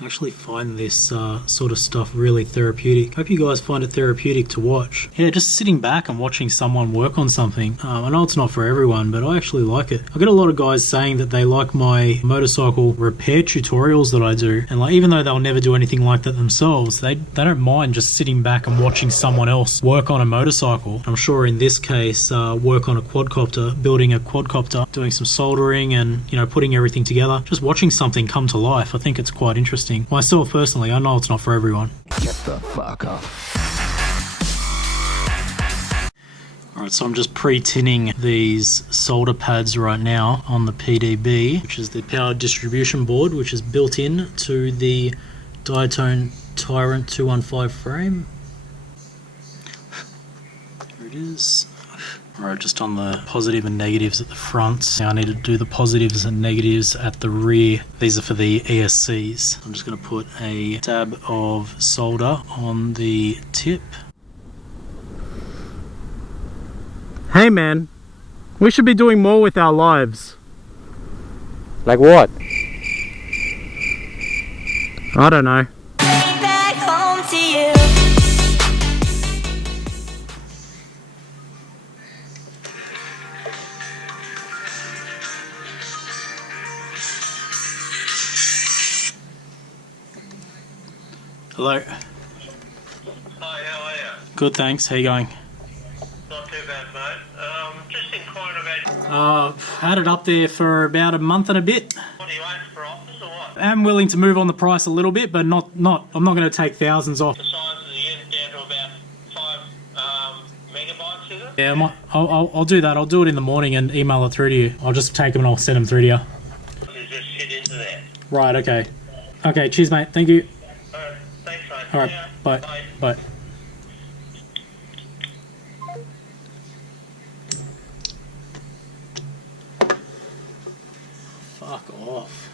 I actually find this sort of stuff really therapeutic. Hope you guys find it therapeutic to watch. Yeah, just sitting back and watching someone work on something. I know it's not for everyone, but I actually like it. I get a lot of guys saying that they like my motorcycle repair tutorials that I do, and like even though they'll never do anything like that themselves, they don't mind just sitting back and watching someone else work on a motorcycle. I'm sure in this case, work on a quadcopter, building a quadcopter, doing some soldering and, you know, putting everything together. Just watching something come to life. I think it's quite interesting. Myself personally, I know it's not for everyone. Get the fuck up. Alright, so I'm just pre-tinning these solder pads right now on the PDB, which is the power distribution board, which is built in to the Diatone Tyrant 215 frame. There it is. Alright, just on the positive and negatives at the front. Now I need to do the positives and negatives at the rear. These are for the ESCs. I'm just going to put a dab of solder on the tip. Hey man, we should be doing more with our lives. Like what? I don't know. Back home to you. Hello. Hi, how are you? Good, thanks. How you going? Not too bad, mate. Just inquiring about Had it up there for about a month and a bit. what do you aim for offers or what? I'm willing to move on the price a little bit, but I'm not going to take thousands off. The size of the unit down to about 5 megabytes, is it? Yeah, I'll do that. I'll do it in the morning and email it through to you. I'll just take them and I'll send them through to you. You just sit into that. Right, okay. Okay, cheers, mate. Thank you. Alright, thanks, mate. All right, See ya. bye. Bye. Fuck off.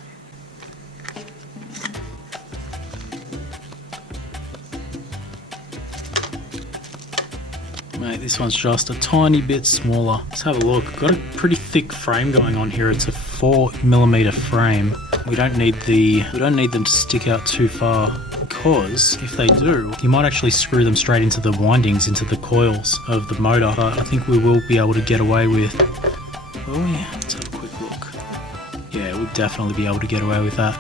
Mate, this one's just a tiny bit smaller. Let's have a look. Got a pretty thick frame going on here. It's a 4mm frame. We don't need them to stick out too far, because if they do, you might actually screw them straight into the windings, into the coils of the motor. But I think we will be able to get away with. Oh yeah, let's have a quick look. Yeah, we'll definitely be able to get away with that.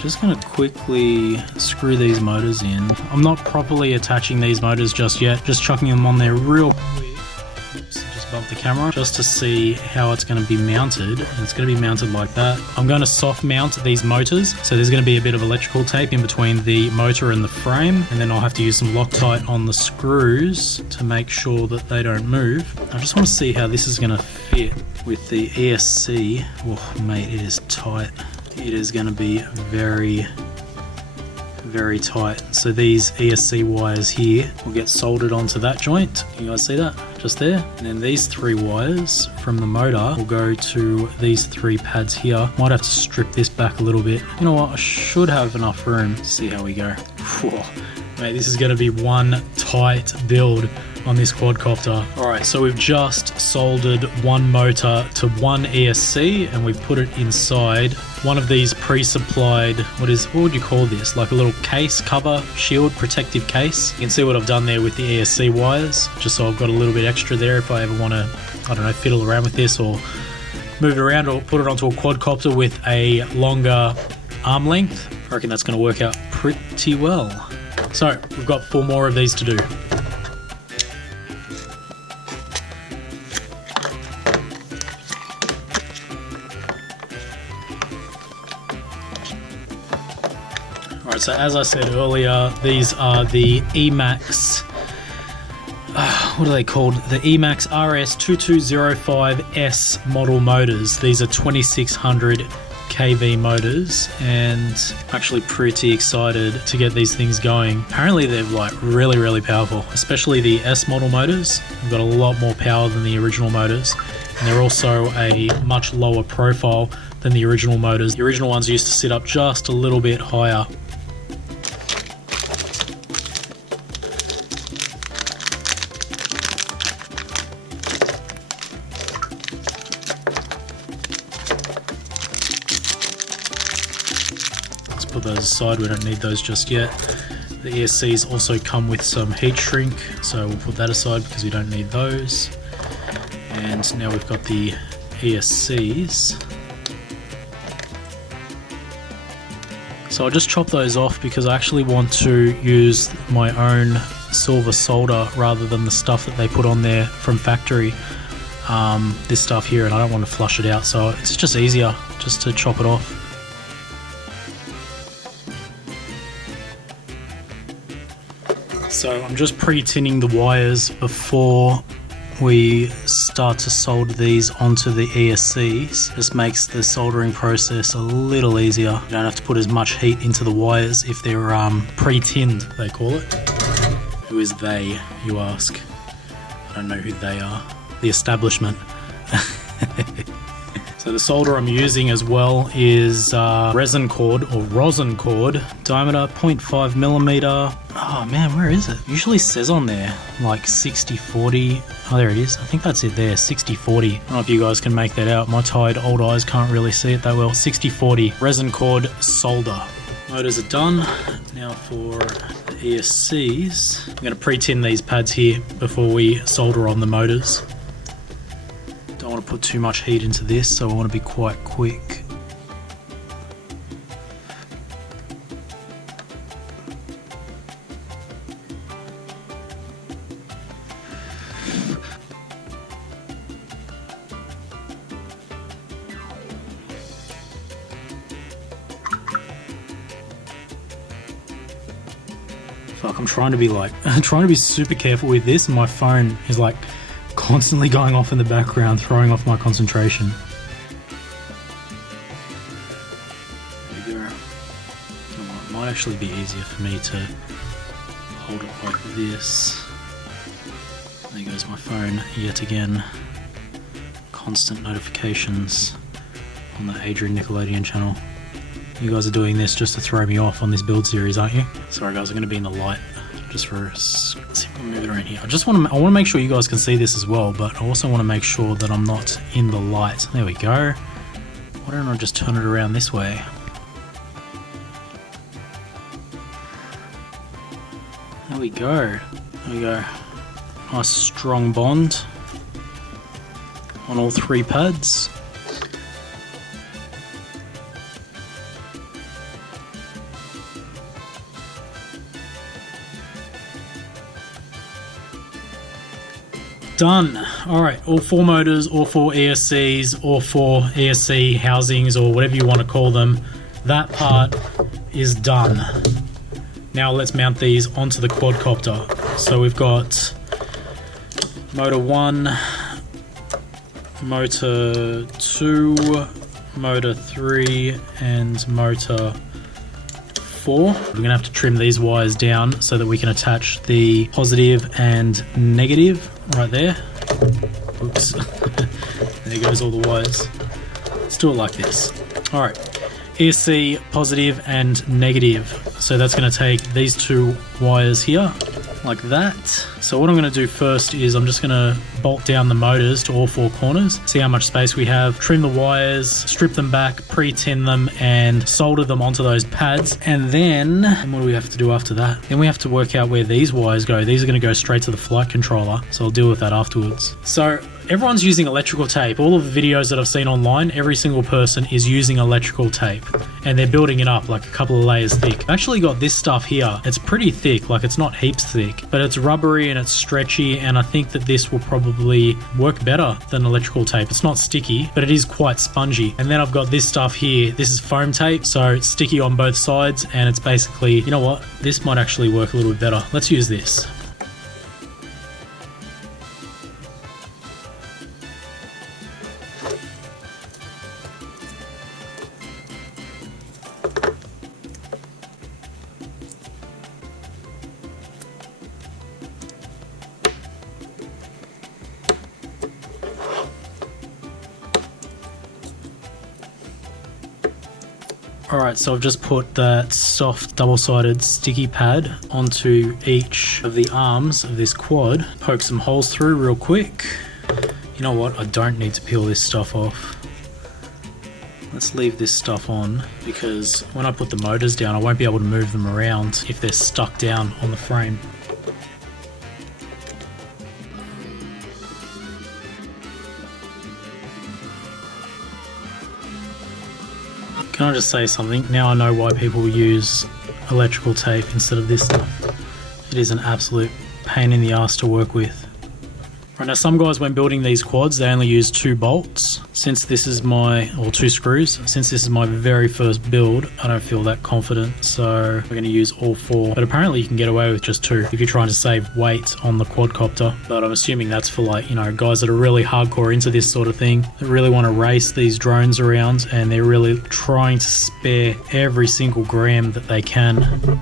Just going to quickly screw these motors in. I'm not properly attaching these motors just yet, just chucking them on there real quick. Oops, just bump the camera just to see how it's going to be mounted. And it's going to be mounted like that. I'm going to soft mount these motors, so there's going to be a bit of electrical tape in between the motor and the frame, and then I'll have to use some Loctite on the screws to make sure that they don't move. I just want to see how this is going to fit with the ESC. Oh mate, it is tight. It is going to be very, very tight. So these ESC wires here will get soldered onto that joint. You guys see that? Just there. And then these 3 wires from the motor will go to these 3 pads here. Might have to strip this back a little bit. You know what? I should have enough room to see how we go. Whoa. Mate, this is going to be one tight build on this quadcopter. Alright, so we've just soldered one motor to one ESC and we've put it inside one of these pre-supplied, what would you call this? Like a little case, cover, shield, protective case. You can see what I've done there with the ESC wires, just so I've got a little bit extra there if I ever want to, I don't know, fiddle around with this or move it around or put it onto a quadcopter with a longer arm length. I reckon that's going to work out pretty well. So, we've got 4 more of these to do. Alright, so as I said earlier, these are the EMAX, what are they called? The EMAX RS2205S model motors. These are 2600 kV motors, and I'm actually pretty excited to get these things going. Apparently they're like really powerful, especially the S model motors. They've got a lot more power than the original motors, and they're also a much lower profile than the original motors. The original ones used to sit up just a little bit higher. put those aside, we don't need those just yet. The ESCs also come with some heat shrink, so we'll put that aside because we don't need those. And now we've got the ESCs. So I'll just chop those off because I actually want to use my own silver solder rather than the stuff that they put on there from factory. This stuff here, and I don't want to flush it out, so it's just easier just to chop it off. So I'm just pre-tinning the wires before we start to solder these onto the ESCs. This makes the soldering process a little easier. You don't have to put as much heat into the wires if they're pre-tinned, they call it. Who is they, you ask? I don't know who they are. The establishment. So the solder I'm using as well is resin cord or rosin cord, diameter 0.5 millimeter. Oh man, where is it? Usually says on there like 60-40. Oh, there it is. I think that's it there, 60-40. I don't know if you guys can make that out. My tired old eyes can't really see it that well. 60-40 resin cord solder. Motors are done. Now for the ESCs, I'm going to pre-tin these pads here before we solder on the motors. Don't want to put too much heat into this, so I want to be quite quick. Fuck, I'm trying to be like, I'm trying to be super careful with this, and my phone is like constantly going off in the background, throwing off my concentration. There you go. Oh, it might actually be easier for me to hold it like this. There goes my phone yet again. Constant notifications on the AdjrianNickelodeon channel. You guys are doing this just to throw me off on this build series, aren't you? Sorry guys, I'm going to be in the light just for a second. See if I can move it around here. I want to make sure you guys can see this as well, but I also want to make sure that I'm not in the light. There we go. Why don't I just turn it around this way? There we go. There we go. Nice strong bond on all three pads. Done. Alright, all four motors, all four ESCs, all four ESC housings, or whatever you want to call them, that part is done. Now let's mount these onto the quadcopter. So we've got motor 1, motor 2, motor 3, and motor 4. We're going to have to trim these wires down so that we can attach the positive and negative right there. Oops. There goes all the wires. Let's do it like this. Alright, ESC positive and negative. So that's going to take these two wires here, like that. So what I'm going to do first is I'm just going to bolt down the motors to all four corners, see how much space we have, trim the wires, strip them back, pre-tin them, and solder them onto those pads. And then, what do we have to do after that? Then we have to work out where these wires go. These are going to go straight to the flight controller, so I'll deal with that afterwards. So everyone's using electrical tape. All of the videos that I've seen online, every single person is using electrical tape, and they're building it up like a couple of layers thick. I've actually got this stuff here. It's pretty thick, like it's not heaps thick, but it's rubbery and it's stretchy, and I think that this will probably work better than electrical tape. It's not sticky, but it is quite spongy. And then I've got this stuff here. This is foam tape, so it's sticky on both sides, and it's basically, you know what, this might actually work a little bit better. Let's use this. Alright, so I've just put that soft double-sided sticky pad onto each of the arms of this quad. Poke some holes through real quick. You know what? I don't need to peel this stuff off. let's leave this stuff on, because when I put the motors down I won't be able to move them around if they're stuck down on the frame. Can I just say something? Now I know why people use electrical tape instead of this stuff. It is an absolute pain in the ass to work with. Right, now some guys when building these quads they only use 2 bolts. Since this is or 2 screws. Since this is my very first build, I don't feel that confident, so we're going to use all 4. But apparently you can get away with just 2 if you're trying to save weight on the quadcopter. But I'm assuming that's for, like, you know, guys that are really hardcore into this sort of thing, that really want to race these drones around, and they're really trying to spare every single gram that they can.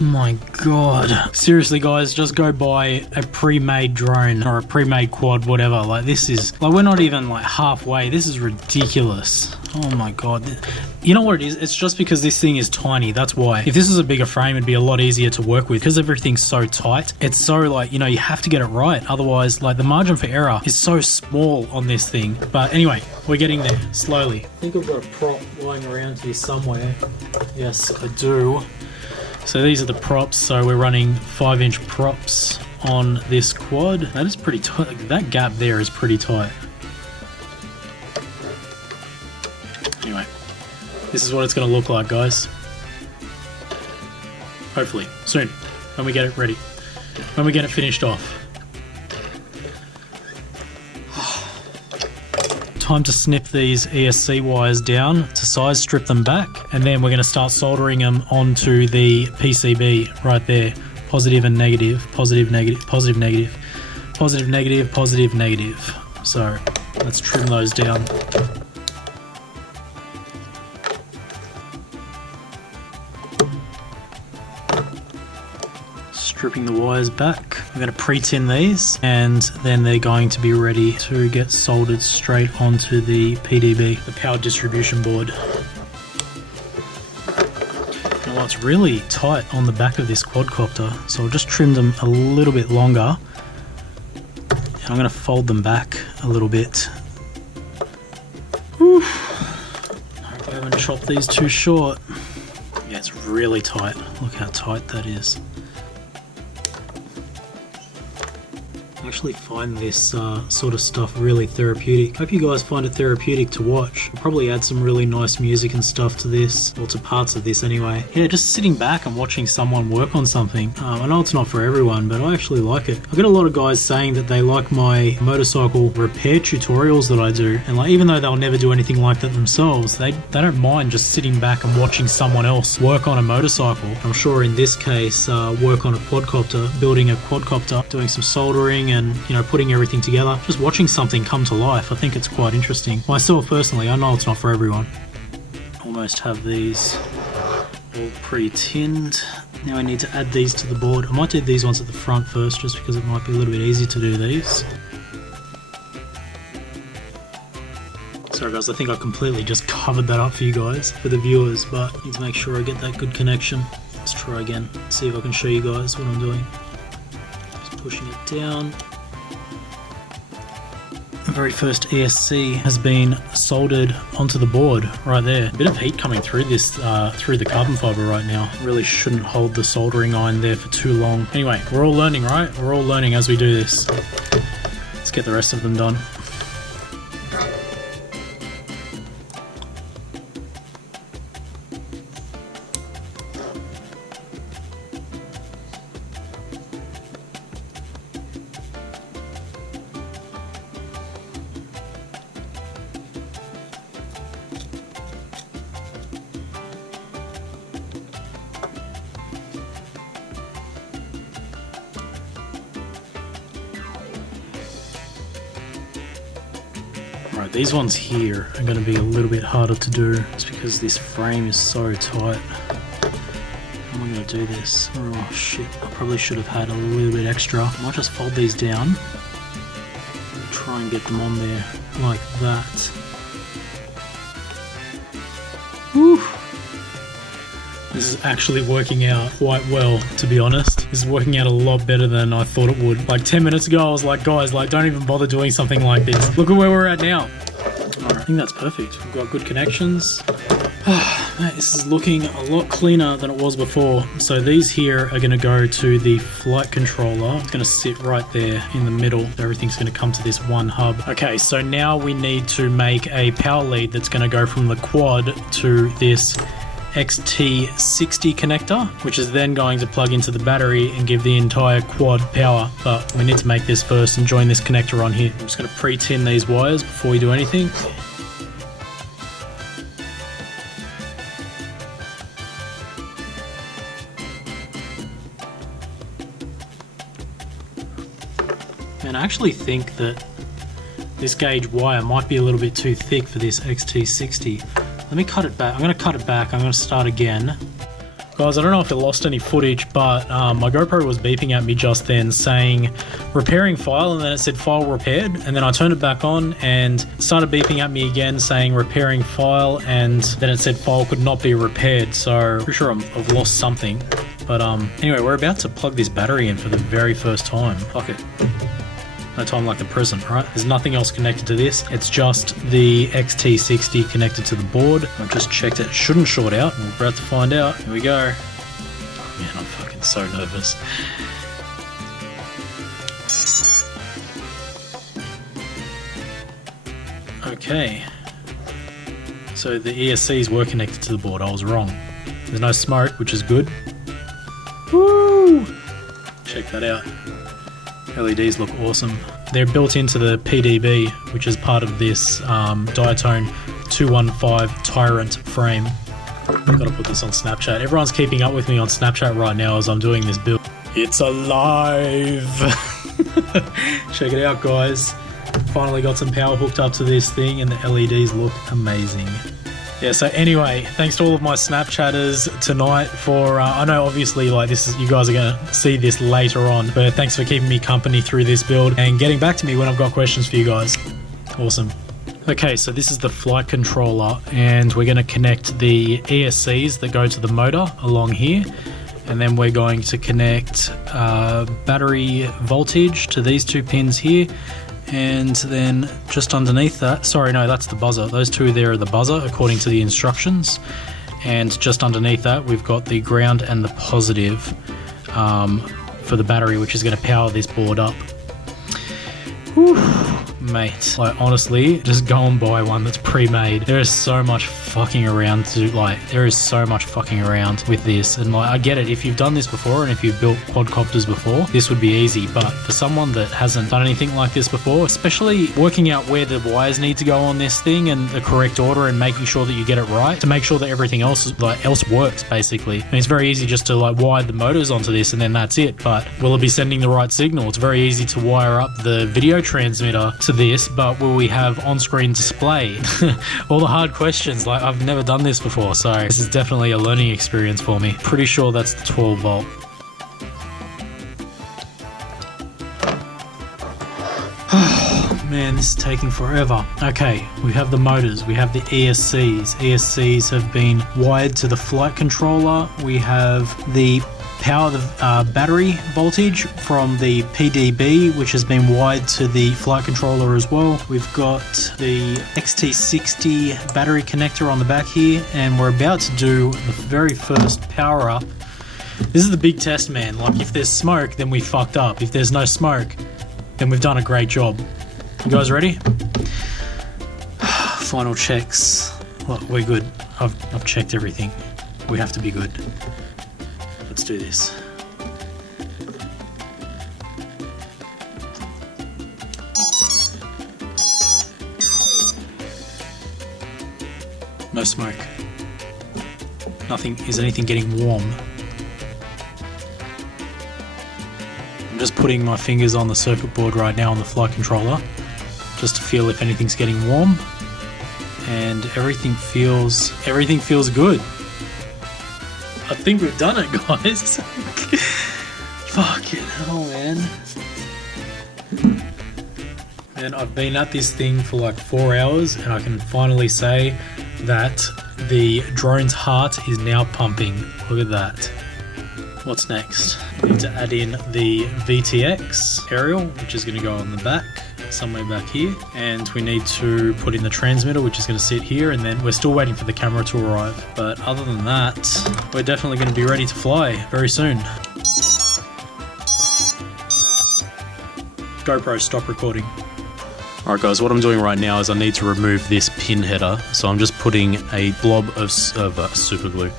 My god. Seriously guys, just go buy a pre-made drone or a pre-made quad, whatever. Like, this is, like, we're not even like halfway. This is ridiculous. Oh my god. You know what it is? It's just because this thing is tiny, that's why. If this was a bigger frame, it'd be a lot easier to work with. Because everything's so tight, it's so, like, you know, you have to get it right. Otherwise, like, the margin for error is so small on this thing. But anyway, we're getting there, slowly. I think I've got a prop lying around here somewhere. Yes, I do. So these are the props, so we're running 5-inch props on this quad. That is pretty tight. That gap there is pretty tight. Anyway, this is what it's going to look like, guys. Hopefully, soon, when we get it ready. When we get it finished off. Time to snip these ESC wires down to size, strip them back, and then we're going to start soldering them onto the PCB right there. Positive and negative, positive, negative, positive, negative, positive, negative, positive, negative. So let's trim those down. Stripping the wires back. We're going to pre-tin these, and then they're going to be ready to get soldered straight onto the PDB, the power distribution board. Now it's really tight on the back of this quadcopter, so I'll just trim them a little bit longer. And I'm going to fold them back a little bit. Whew. I hope I haven't chopped these too short. Yeah, it's really tight. Look how tight that is. I actually find this sort of stuff really therapeutic. Hope you guys find it therapeutic to watch. I'll probably add some really nice music and stuff to this, or to parts of this anyway. Yeah, just sitting back and watching someone work on something. I know it's not for everyone, but I actually like it. I get a lot of guys saying that they like my motorcycle repair tutorials that I do, and like, even though they'll never do anything like that themselves, they don't mind just sitting back and watching someone else work on a motorcycle. I'm sure in this case, work on a quadcopter, building a quadcopter, doing some soldering and, you know, putting everything together, just watching something come to life. I think it's quite interesting. Myself personally, I know it's not for everyone. Almost have these all pre-tinned. Now I need to add these to the board. I might do these ones at the front first, just because it might be a little bit easier to do these. Sorry guys, I think I completely just covered that up for you guys, for the viewers, but I need to make sure I get that good connection. Let's try again, see if I can show you guys what I'm doing. Just pushing it down. The very first ESC has been soldered onto the board right there. A bit of heat coming through this, through the carbon fiber right now. Really shouldn't hold the soldering iron there for too long. Anyway, we're all learning, right? We're all learning as we do this. Let's get the rest of them done. Right, these ones here are going to be a little bit harder to do just because this frame is so tight. do this. Oh shit, I probably should have had a little bit extra. I might just fold these down. Try and get them on there like that. Whew. This is actually working out quite well, to be honest. This is working out a lot better than I thought it would. Like 10 minutes ago, I was like, guys, like, don't even bother doing something like this. Look at where we're at now. All right, I think that's perfect. We've got good connections. This is looking a lot cleaner than it was before. So these here are going to go to the flight controller. It's going to sit right there in the middle. Everything's going to come to this one hub. Okay, so now we need to make a power lead that's going to go from the quad to this XT60 connector, which is then going to plug into the battery and give the entire quad power. But we need to make this first and join this connector on here. I'm just going to pre-tin these wires before we do anything. And I actually think that this gauge wire might be a little bit too thick for this XT60. Let me cut it back. I'm going to cut it back. I'm going to start again. Guys, I don't know if it lost any footage, but my GoPro was beeping at me just then saying repairing file, and then it said file repaired, and then I turned it back on and started beeping at me again saying repairing file, and then it said file could not be repaired. So pretty sure I've lost something. But anyway, we're about to plug this battery in for the very first time. Fuck it. No time like the present, right? There's nothing else connected to this. It's just the XT60 connected to the board. I've just checked it. Shouldn't short out. We're about to find out. Here we go. Man, I'm fucking so nervous. Okay. So the ESCs were connected to the board. I was wrong. There's no smoke, which is good. Woo! Check that out. LEDs look awesome. They're built into the PDB, which is part of this Diatone 215 Tyrant frame. I've got to put this on Snapchat. Everyone's keeping up with me on Snapchat right now as I'm doing this build. It's alive! Check it out, guys. Finally got some power hooked up to this thing, and the LEDs look amazing. Yeah, so anyway, thanks to all of my Snapchatters tonight for, I know obviously like this is, you guys are going to see this later on, but thanks for keeping me company through this build and getting back to me when I've got questions for you guys. Awesome. Okay, so this is the flight controller, and we're going to connect the ESCs that go to the motor along here, and then we're going to connect battery voltage to these two pins here. And then just underneath that, sorry, no, that's the buzzer. Those two there are the buzzer according to the instructions. And just underneath that, we've got the ground and the positive for the battery, which is going to power this board up. Whew, mate, like honestly, just go and buy one that's pre-made. There is so much fucking around to there is so much fucking around with this, and like I get it, if you've done this before and if you've built quadcopters before, this would be easy, but for someone that hasn't done anything like this before, especially working out where the wires need to go on this thing and the correct order and making sure that you get it right to make sure that everything else works basically. I mean, it's very easy just to wire the motors onto this and then that's it, but will it be sending the right signal? It's very easy to wire up the video transmitter to this, but will we have on-screen display? All the hard questions. I've never done this before, so this is definitely a learning experience for me. Pretty sure that's the 12 volt. Man, this is taking forever. Okay, we have the motors, we have the ESCs. ESCs have been wired to the flight controller. We have the power the battery voltage from the PDB, which has been wired to the flight controller as well. We've got the XT60 battery connector on the back here, and we're about to do the very first power up. This is the big test, man. Like, if there's smoke, then we fucked up. If there's no smoke, then we've done a great job. You guys ready? Final checks. Look, we're good. I've checked everything. We have to be good. Let's do this. No smoke. Nothing. Is anything getting warm? I'm just putting my fingers on the circuit board right now on the flight controller just to feel if anything's getting warm, and everything feels good. I think we've done it, guys. Fucking hell, man. And I've been at this thing for like 4 hours, and I can finally say that the drone's heart is now pumping. Look at that. What's next? We need to add in the VTX aerial, which is going to go on the back, somewhere back here. And we need to put in the transmitter, which is going to sit here. And then we're still waiting for the camera to arrive. But other than that, we're definitely going to be ready to fly very soon. GoPro, stop recording. Alright guys, what I'm doing right now is I need to remove this pin header. So I'm just putting a blob of super glue.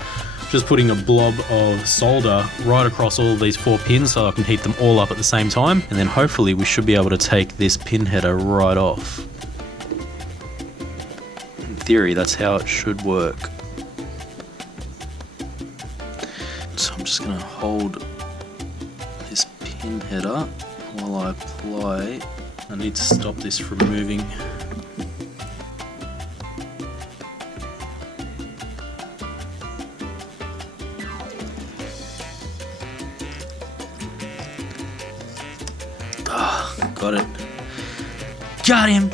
Just putting a blob of solder right across all of these 4 pins so I can heat them all up at the same time. And then hopefully we should be able to take this pin header right off. In theory, that's how it should work. So I'm just going to hold this pin header while I apply. I need to stop this from moving. Ah, got it. Got him!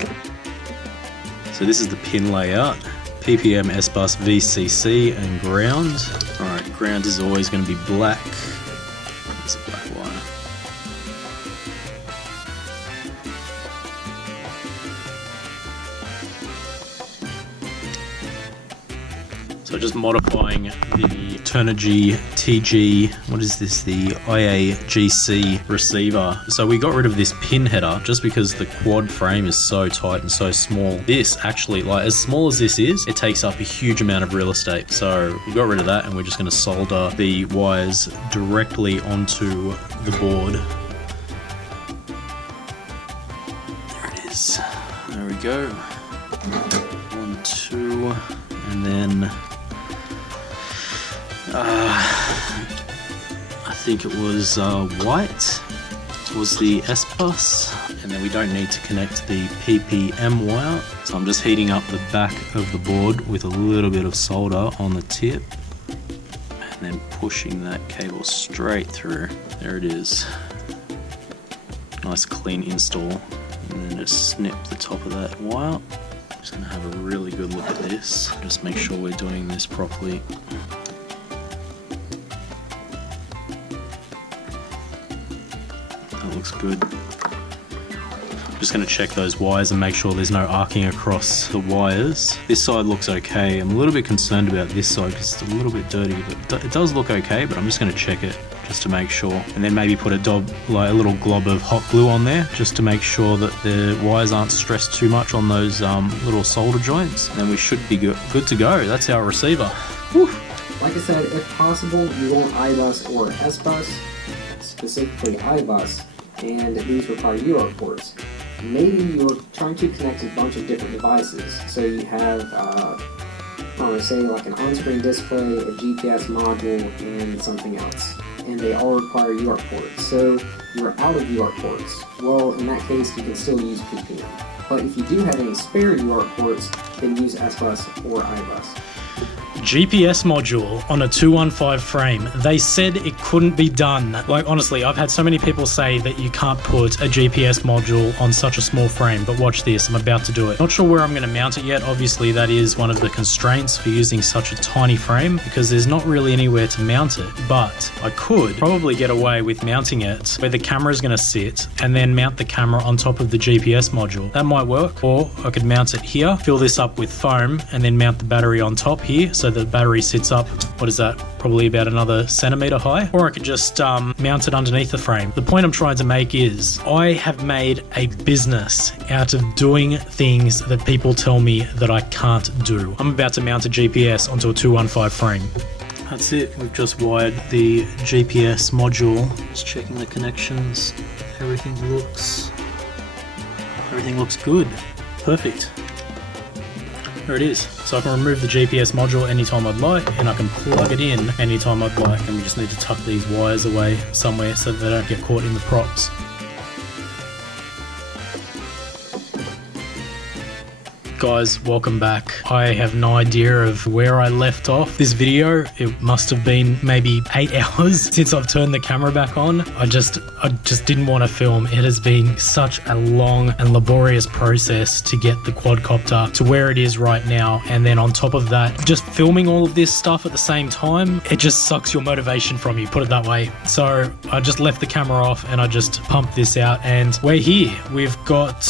So this is the pin layout. PPM, S-Bus, VCC and ground. Alright, ground is always going to be black. It's a black wire. So just modifying the Turnigy TG, what is this, the IAGC receiver. So we got rid of this pin header just because the quad frame is so tight and so small. This actually, like as small as this is, it takes up a huge amount of real estate. So we got rid of that and we're just going to solder the wires directly onto the board. There it is. There we go. 1, 2, and then I think it was white was the S-Bus, and then we don't need to connect the PPM wire. So I'm just heating up the back of the board with a little bit of solder on the tip and then pushing that cable straight through. There it is. Nice clean install, and then just snip the top of that wire. Just gonna have a really good look at this. Just make sure we're doing this properly. That looks good. I'm just going to check those wires and make sure there's no arcing across the wires. This side looks okay. I'm a little bit concerned about this side because it's a little bit dirty, but it does look okay, but I'm just going to check it just to make sure. And then maybe put a little glob of hot glue on there just to make sure that the wires aren't stressed too much on those little solder joints. And then we should be good to go. That's our receiver. Whew. Like I said, if possible, you want iBus or S-Bus, specifically iBus, and these require UART ports. Maybe you're trying to connect a bunch of different devices. So you have, say like an on-screen display, a GPS module, and something else. And they all require UART ports. So you're out of UART ports. Well, in that case, you can still use PPM. But if you do have any spare UART ports, then use S-Bus or iBus. GPS module on a 215 frame. They said it couldn't be done. Like honestly, I've had so many people say that you can't put a GPS module on such a small frame, but watch this, I'm about to do it. Not sure where I'm going to mount it yet. Obviously that is one of the constraints for using such a tiny frame because there's not really anywhere to mount it, but I could probably get away with mounting it where the camera is going to sit and then mount the camera on top of the GPS module. That might work. Or I could mount it here, fill this up with foam and then mount the battery on top here so the battery sits up, what is that, probably about another centimeter high, or I could just mount it underneath the frame. The point I'm trying to make is I have made a business out of doing things that people tell me that I can't do. I'm about to mount a GPS onto a 215 frame. That's it, we've just wired the GPS module. Just checking the connections. Everything looks good. Perfect. There it is. So I can remove the GPS module anytime I'd like, and I can plug it in anytime I'd like, and we just need to tuck these wires away somewhere so that they don't get caught in the props. Guys, welcome back. I have no idea of where I left off this video. It must have been maybe 8 hours since I've turned the camera back on. I just didn't want to film. It has been such a long and laborious process to get the quadcopter to where it is right now, and then on top of that, just filming all of this stuff at the same time, it just sucks your motivation from you, put it that way. So I just left the camera off and I just pumped this out, and we're here. We've got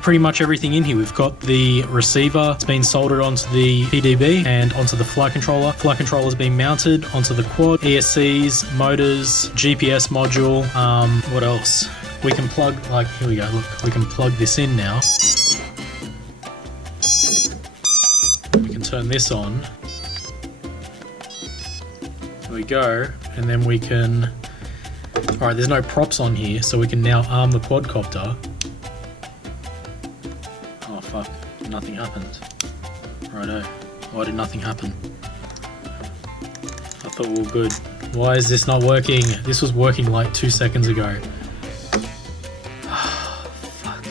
pretty much everything in here. We've got the receiver. It's been soldered onto the PDB and onto the flight controller. Flight controller's been mounted onto the quad, ESCs, motors, GPS module. What else? We can plug, like, here we go, look, we can plug this in now. We can turn this on. There we go, and then we can, all right, there's no props on here, so we can now arm the quadcopter. Oh fuck, nothing happened. Righto, why did nothing happen? I thought we were good. Why is this not working? This was working like 2 seconds ago. Fuck.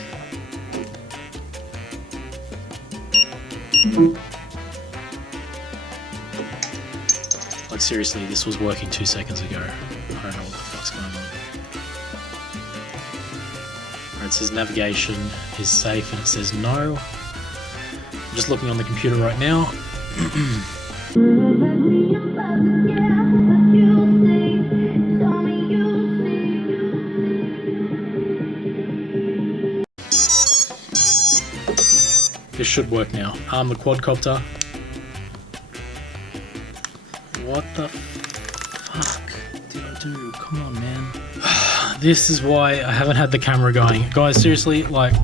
Like seriously, this was working 2 seconds ago. I don't know what the fuck's going on. Alright, it says navigation is safe and it says no. I'm just looking on the computer right now. This should work now. Arm the quadcopter. What the fuck did I do? Come on, man. This is why I haven't had the camera going. Guys, seriously, like,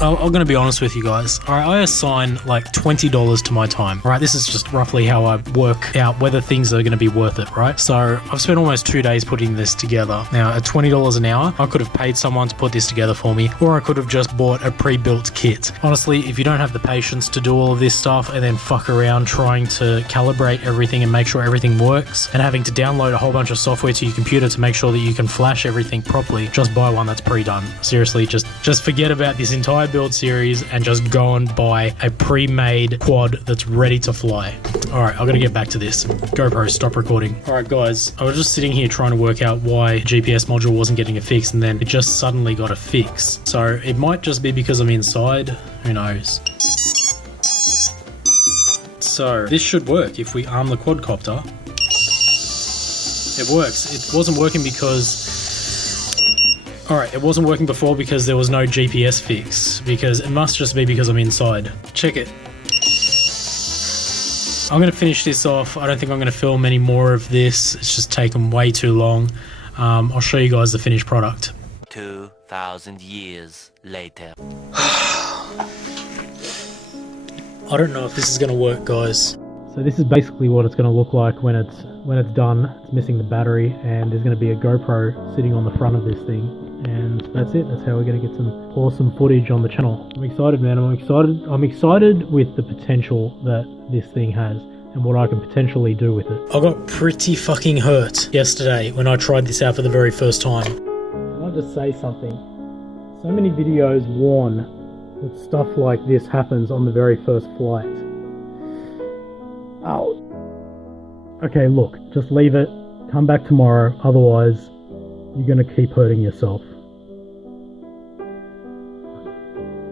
I'm gonna be honest with you guys. Alright, I assign like $20 to my time. Alright, this is just roughly how I work out whether things are gonna be worth it, right? So I've spent almost 2 days putting this together. Now at $20 an hour, I could have paid someone to put this together for me, or I could have just bought a pre-built kit. Honestly, if you don't have the patience to do all of this stuff and then fuck around trying to calibrate everything and make sure everything works, and having to download a whole bunch of software to your computer to make sure that you can flash everything properly, just buy one that's pre-done. Seriously, just forget about this entire build series and just go and buy a pre-made quad that's ready to fly. Alright, I'm gonna get back to this. GoPro, stop recording. Alright guys, I was just sitting here trying to work out why GPS module wasn't getting a fix, and then it just suddenly got a fix. So it might just be because I'm inside, who knows. So this should work if we arm the quadcopter. It works. It wasn't working because alright, it wasn't working before because there was no GPS fix, because it must just be because I'm inside. Check it. I'm going to finish this off. I don't think I'm going to film any more of this. It's just taken way too long. I'll show you guys the finished product. 2,000 years later. I don't know if this is going to work, guys. So this is basically what it's going to look like when it's done. It's missing the battery, and there's going to be a GoPro sitting on the front of this thing. And that's it. That's how we're going to get some awesome footage on the channel. I'm excited, man. I'm excited with the potential that this thing has and what I can potentially do with it. I got pretty fucking hurt yesterday when I tried this out for the very first time. Can I just say something? So many videos warn that stuff like this happens on the very first flight. Ow. Okay, look, just leave it. Come back tomorrow. Otherwise, you're going to keep hurting yourself.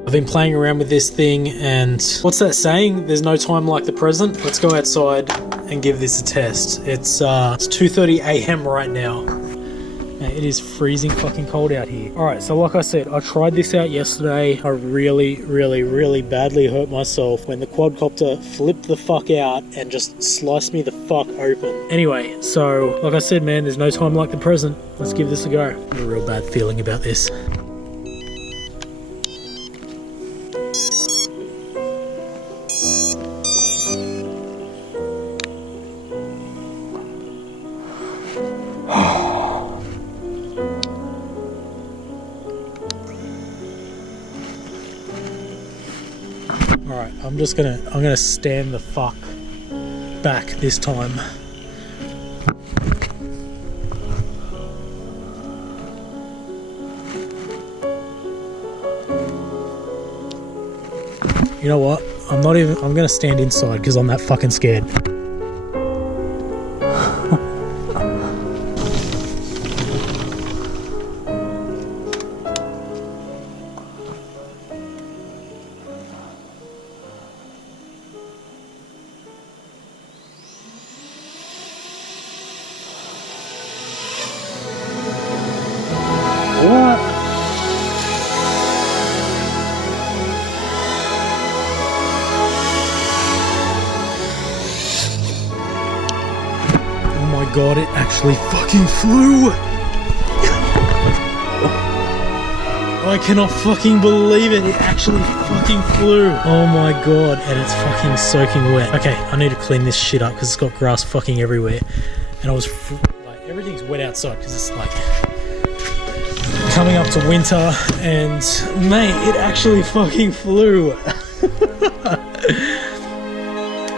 I've been playing around with this thing, and what's that saying? There's no time like the present. Let's go outside and give this a test. It's 2:30 a.m. right now. Man, it is freezing fucking cold out here. Alright, so like I said, I tried this out yesterday. I really badly hurt myself when the quadcopter flipped the fuck out and just sliced me the fuck open. Anyway, so like I said, man, there's no time like the present. Let's give this a go. I have a real bad feeling about this. Alright, I'm gonna stand the fuck back this time. You know what? I'm gonna stand inside because I'm that fucking scared. Oh my god, it actually fucking flew! I cannot fucking believe it, it actually fucking flew! Oh my god, and it's fucking soaking wet. Okay, I need to clean this shit up because it's got grass fucking everywhere. And I was, like, everything's wet outside because it's like coming up to winter, and mate, it actually fucking flew!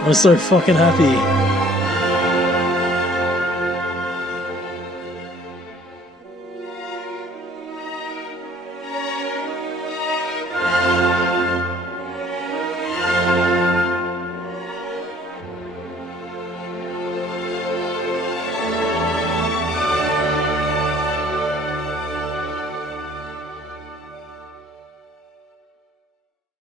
I was so fucking happy.